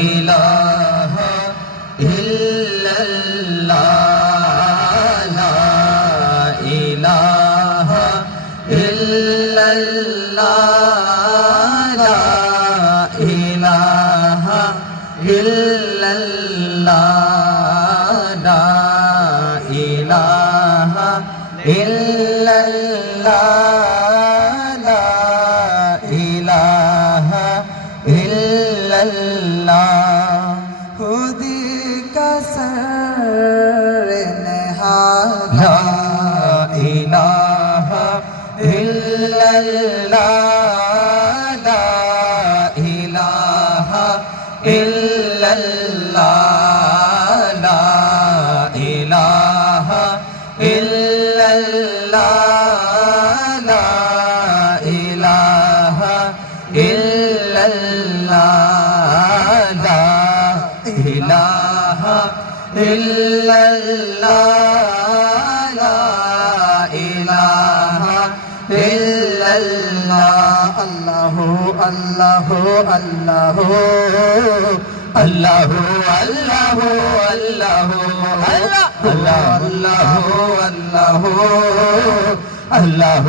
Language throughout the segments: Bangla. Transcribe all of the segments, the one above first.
ইলাহা ইল্লাল্লাহ লা ইলাহা ইল্লাল্লাহ লা ইলাহা ইল্লাল্লাহ লা ইলাহা ইল্লাল্লাহ লা ইলাহা ইল্লাল্লাহ খুদি का सर नेहा ला इलाहा इल्लल्लाह ला इलाहा इल्लल्लाह ला इलाहा इल्लल्लाह ला इलाहा इल्लल्लाह ला इलाहा इल्लल्लाह ला इलाहा इल्लल्लाह अल्लाह अल्लाह अल्लाह अल्लाह अल्लाह अल्लाह अल्लाह अल्लाह अल्लाह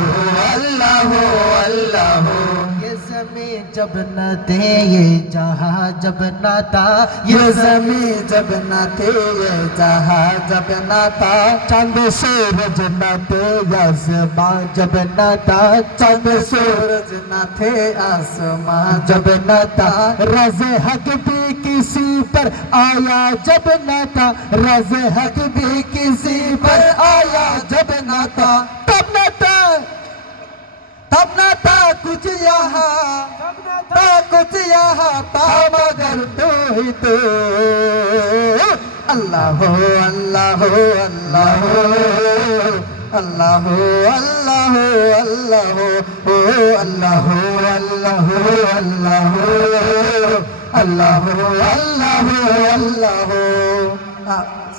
अल्लाह अल्लाह ये ज़मीं जब न थे ये जहां जब न था ये ज़मीं जब न थे ये जहां जब न था चांद सूरज न थे आसमां जब न था चांद सूरज न थे आसमां जब न था रज़े हक भी किसी पर आया जब न था रज़े हक भी किसी पर आया जब न था तब न था कुछ यहाँ था कुछ यहाँ था मगर तू ही तो अल्लाह अल्लाह अल्लाह अल्लाह अल्लाह अल्लाह ओ अल्लाह अल्लाह अल्लाह अल्लाह अल्लाह अल्लाह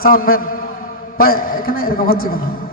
साउंडম্যান এখানে এরকম হচ্ছে কেন